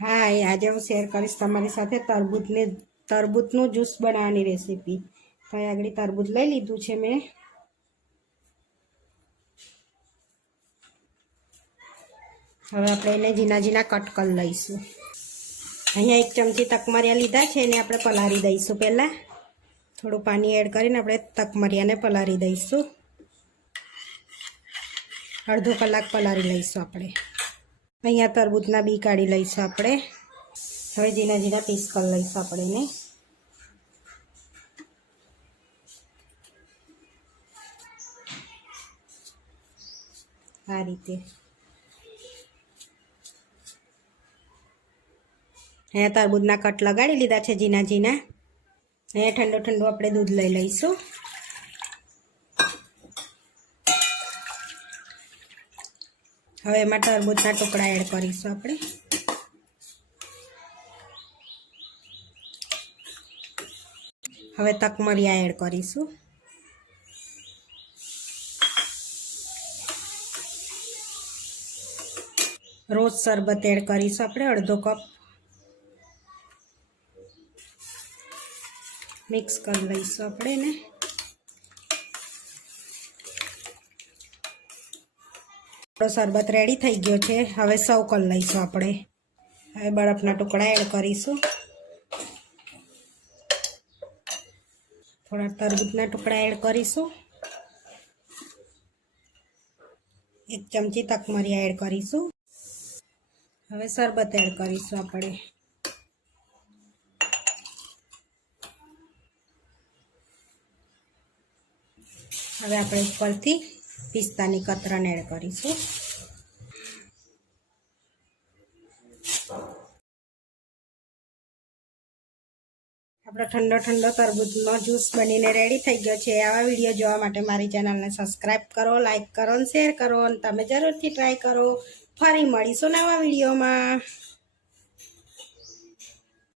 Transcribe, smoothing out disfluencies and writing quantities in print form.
હા આજે હું શેર કરીશ તમારી સાથે તરબૂચનું જ્યુસ બનાવવાની રેસીપી. તો આગળ તરબૂચ લઈ લીધું છે મેં. હવે આપણે એને ઝીણા ઝીણા કટ કરી લઈશું. અહીંયા 1 ચમચી તકમરિયા લીધા છે, એને આપણે પલાળી દઈશું. પહેલાં થોડું પાણી એડ કરીને આપણે તકમરિયાને પલાળી દઈશું. અડધો કલાક પલાળી લઈશું આપણે. અહીંયા તરબૂચના બી કાઢી લઈશું આપણે. હવે ઝીણા ઝીણા પીસ કરી લઈશું આપણે એને. આ રીતે અહીંયા તરબૂચના કટ લગાડી લીધા છે ઝીણા ઝીણા. અહીંયા ઠંડુ આપણે દૂધ લઈ લઈશું. હવે એમાં તરબૂચના ટુકડા એડ કરીશું આપણે. હવે તકમરિયા એડ કરીશું. રોજ શરબત એડ કરીશું આપણે અડધો કપ. મિક્સ કરી લઈશું આપણે એને. શરબત રેડી થઈ ગયો છે. હવે સર્વ કરી લઈશું આપણે. હવે બરફના ટુકડા એડ કરીશું. થોડા તરબૂચના ટુકડા એડ કરીશું. 1 ચમચી તકમરિયા એડ કરીશું. હવે શરબત એડ કરીશું આપણે. હવે આપણે ઉપરથી પિસ્તાની કતરણ એડ કરીશું. આપણો ઠંડો તરબૂચનો જ્યુસ બનીને રેડી થઈ ગયો છે. આવા વિડીયો જોવા માટે મારી ચેનલને સબસ્ક્રાઈબ કરો, લાઈક કરો અને શેર કરો, અને તમે જરૂરથી ટ્રાય કરો. ફરી મળીશું નવા વિડીયોમાં.